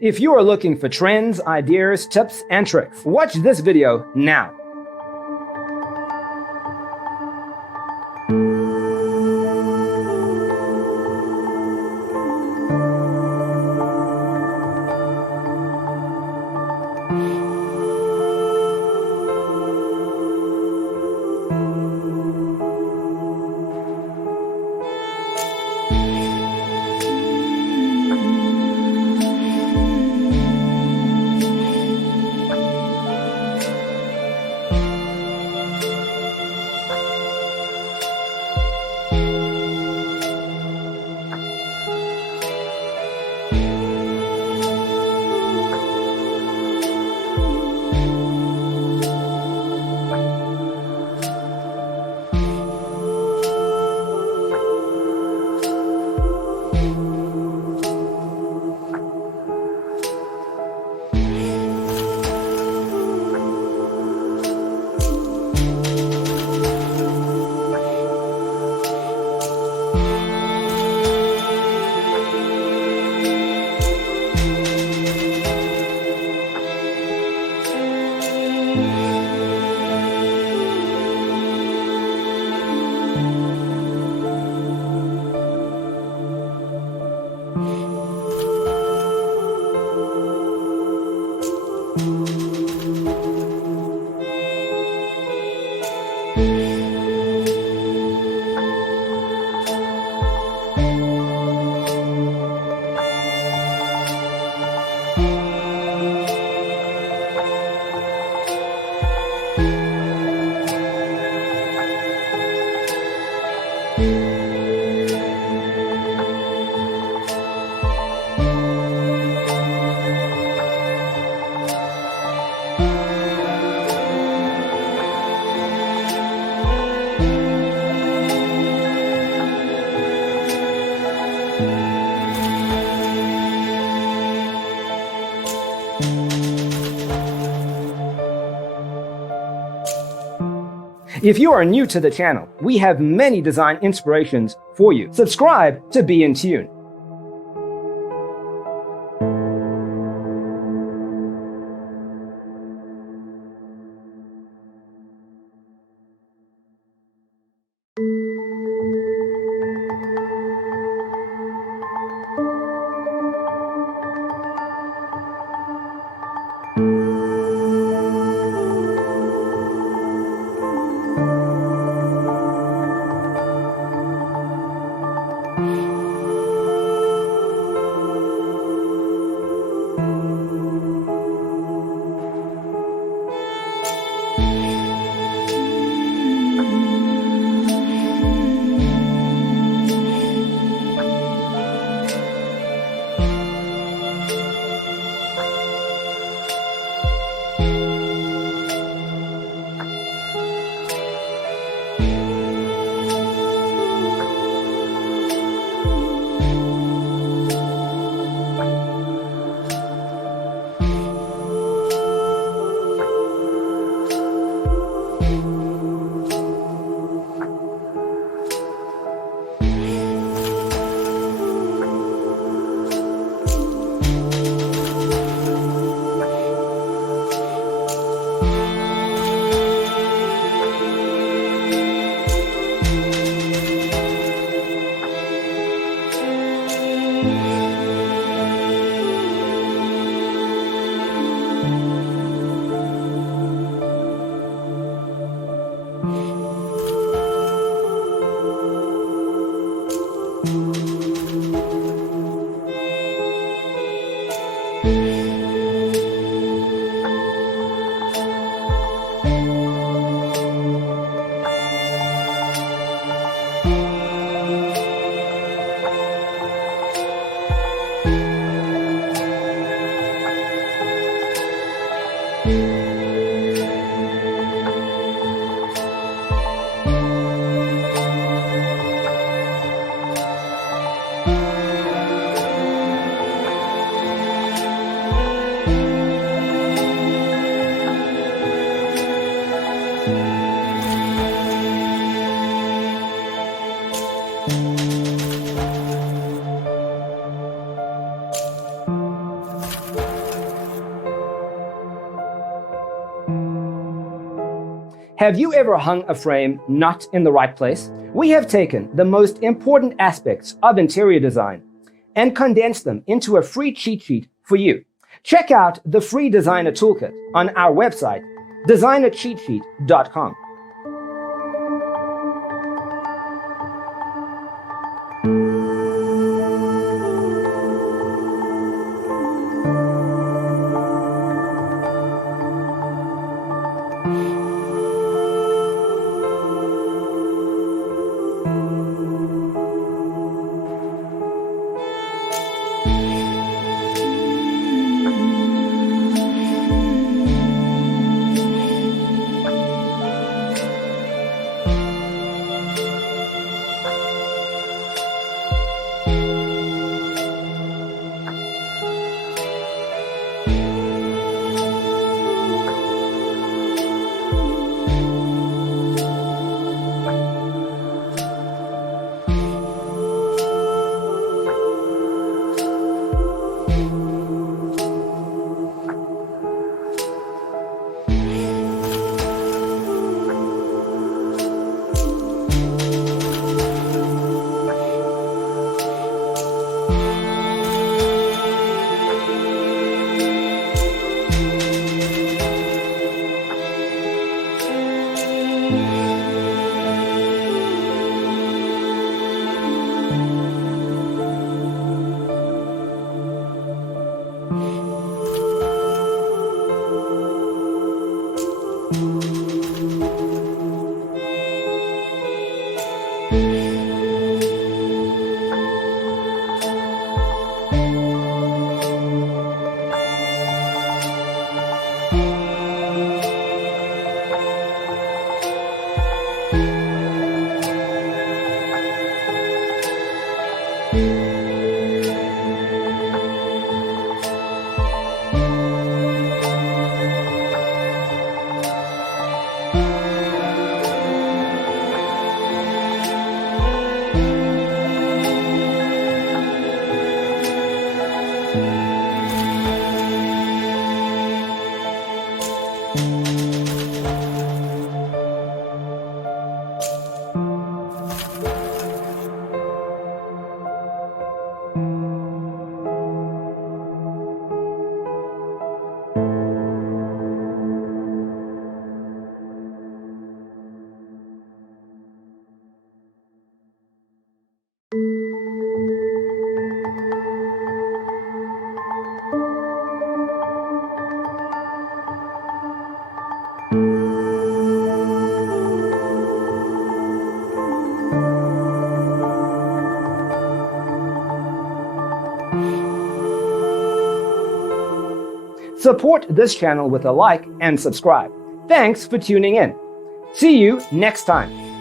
If you are looking for trends, ideas, tips, and tricks, watch this video now. If you are new to the channel, we have many design inspirations for you. Subscribe to be in tune. Have you ever hung a frame not in the right place? We have taken the most important aspects of interior design and condensed them into a free cheat sheet for you. Check out the free designer toolkit on our website, designercheatsheet.com. Support this channel with a like and subscribe. Thanks for tuning in. See you next time.